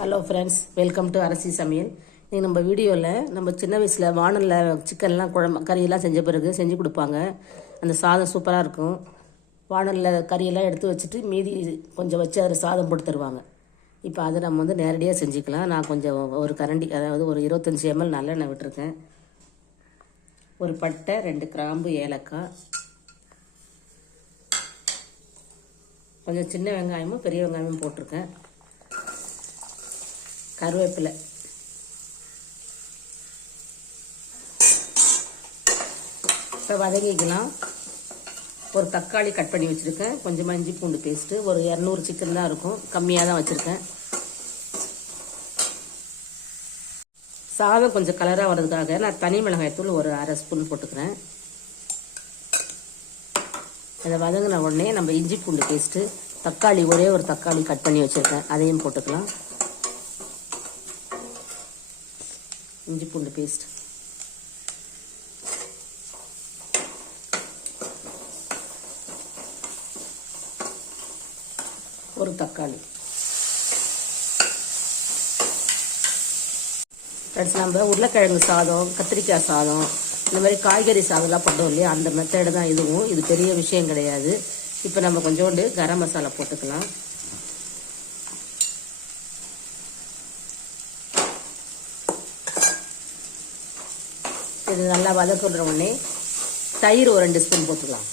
Hello friends welcome to Arasi Samayal நீங்கள் நம்ம வீடியோவில் நம்ம சின்ன வயசில் வானலில் சிக்கன்லாம் குழம்பு கறியெல்லாம் செஞ்ச பிறகு செஞ்சு கொடுப்பாங்க. அந்த சாதம் சூப்பராக இருக்கும். வானலில் கறியெல்லாம் எடுத்து வச்சுட்டு மீதி கொஞ்சம் வச்சு அதில் சாதம் போட்டு தருவாங்க. இப்போ அதை நம்ம வந்து நேரடியாக செஞ்சுக்கலாம். நான் கொஞ்சம் ஒரு கரண்டி அதாவது ஒரு இருபத்தஞ்சி எம்எல் நல்லெண்ணெய் விட்டுருக்கேன். ஒரு பட்டை ரெண்டு கிராம்பு ஏலக்காய். கொஞ்சம் சின்ன வெங்காயமும் பெரிய வெங்காயமும் போட்டிருக்கேன். கருவேப்பிலை. இப்போ வதங்கிக்கலாம் ஒரு தக்காளி கட் பண்ணி வச்சுருக்கேன். கொஞ்சமாக இஞ்சி பூண்டு பேஸ்ட்டு. ஒரு இரநூறு சிக்கன் தான் இருக்கும். கம்மியாக தான் வச்சுருக்கேன். சாதம் கொஞ்சம் கலராக வர்றதுக்காக நான் தனி மிளகாய் தூள் ஒரு அரை ஸ்பூன் போட்டுக்கிறேன். அதை வதங்கின உடனே நம்ம இஞ்சி பூண்டு பேஸ்ட்டு தக்காளி ஒரே ஒரு தக்காளி கட் பண்ணி வச்சுருக்கேன். அதையும் போட்டுக்கலாம். இஞ்சி பூண்டு பேஸ்ட் ஒரு தக்காளி. அடுத்து நம்ம உருளைக்கிழங்கு சாதம் கத்திரிக்காய் சாதம் இந்த மாதிரி காய்கறி சாதம்லாம் பண்ணுறோம் இல்லையா? அந்த மெத்தடு தான் இதுவும். இது பெரிய விஷயம் கிடையாது. இப்போ நம்ம கொஞ்சோண்டு கரம் மசாலா போட்டுக்கலாம். இது நல்லா வதக்கிற உடனே தயிர் ஒரு ரெண்டு ஸ்பூன் போட்டுக்கலாம்.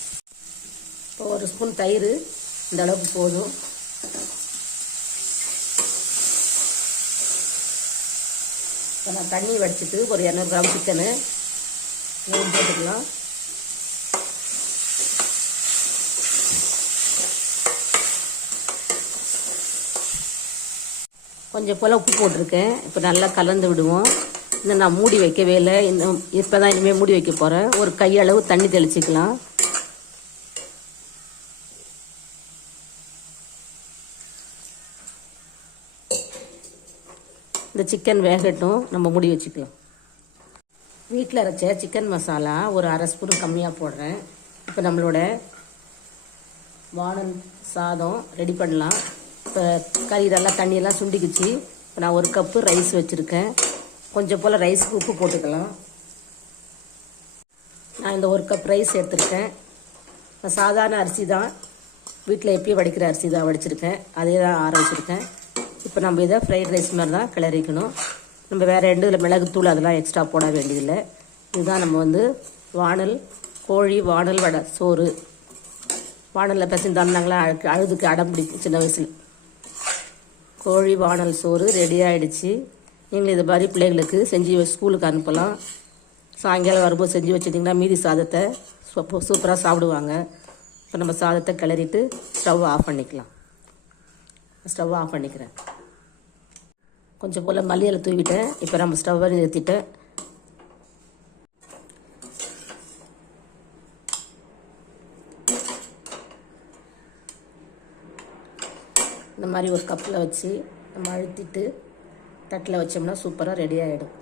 இப்போ ஒரு ஸ்பூன் தயிர் இந்த அளவுக்கு போதும். இப்போ நான் தண்ணி வடிச்சிட்டு ஒரு இரநூறு கிராம் சிக்கனு போட்டுக்கலாம். கொஞ்சம் போல் உப்பு போட்டிருக்கேன். இப்போ நல்லா கலந்து விடுவோம். இதை நான் மூடி வைக்கவே இல்லை. இன்னும் இப்போ தான் இனிமேல் மூடி வைக்க போகிறேன் ஒரு கையளவு தண்ணி தெளிச்சிக்கலாம். இந்த சிக்கன் வேகட்டும். நம்ம மூடி வச்சுக்கலாம். வீட்டில் அரைச்ச சிக்கன் மசாலா ஒரு அரை ஸ்பூன் கம்மியாக போடுறேன். இப்போ நம்மளோட வானல் சாதம் ரெடி பண்ணலாம். இப்போ கறி இதெல்லாம் தண்ணியெல்லாம் சுண்டிக்குச்சு. இப்போ நான் ஒரு கப்பு ரைஸ் வச்சுருக்கேன். கொஞ்சம் போல் ரைஸுக்கு உப்பு போட்டுக்கலாம். நான் இந்த ஒரு கப் ரைஸ் எடுத்திருக்கேன். நான் சாதாரண அரிசி தான். வீட்டில் எப்பயும் வடிக்கிற அரிசி தான் வடிச்சிருக்கேன். அதே தான் ஆற வச்சுருக்கேன். இப்போ நம்ம இதை ஃப்ரைட் ரைஸ் மாதிரி தான் கிளறிக்கணும். நம்ம வேறு ரெண்டு இதில் மிளகுத்தூள் அதெல்லாம் எக்ஸ்ட்ரா போட வேண்டியதில்லை. இதுதான் நம்ம வந்து வானல் கோழி வானல் வடை சோறு. வானலில் பிசைந்து தந்தாங்களா? அழுக்கு அழுதுக்கு அடம் பிடிக்கும் சின்ன வயசில். கோழி வானல் சோறு ரெடி ஆகிடுச்சி நீங்கள் இது மாதிரி பிள்ளைங்களுக்கு செஞ்சு ஸ்கூலுக்கு அனுப்பலாம். சாயங்காலம் வரும்போது செஞ்சு வச்சுட்டிங்கன்னா மீதி சாதத்தை சூப்பராக சாப்பிடுவாங்க. இப்போ நம்ம சாதத்தை கிளறிட்டு ஸ்டவ் ஆஃப் பண்ணிக்கலாம். ஸ்டவ் ஆஃப் பண்ணிக்கிறேன். கொஞ்சம் போல் மல்லியில் தூவிட்டேன். இப்போ நம்ம ஸ்டவ்வை நிறுத்திட்டேன். இந்த மாதிரி ஒரு கப்பில் வச்சு நம்ம அழுத்திட்டு தட்டில் வச்சோம்னா சூப்பராக ரெடி ஆகிடும்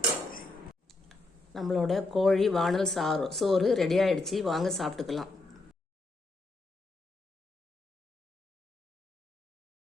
நம்மளோட கோழி வானல் சாறு. சோறு ரெடி ஆகிடுச்சி வாங்க சாப்பிட்டுக்கலாம்.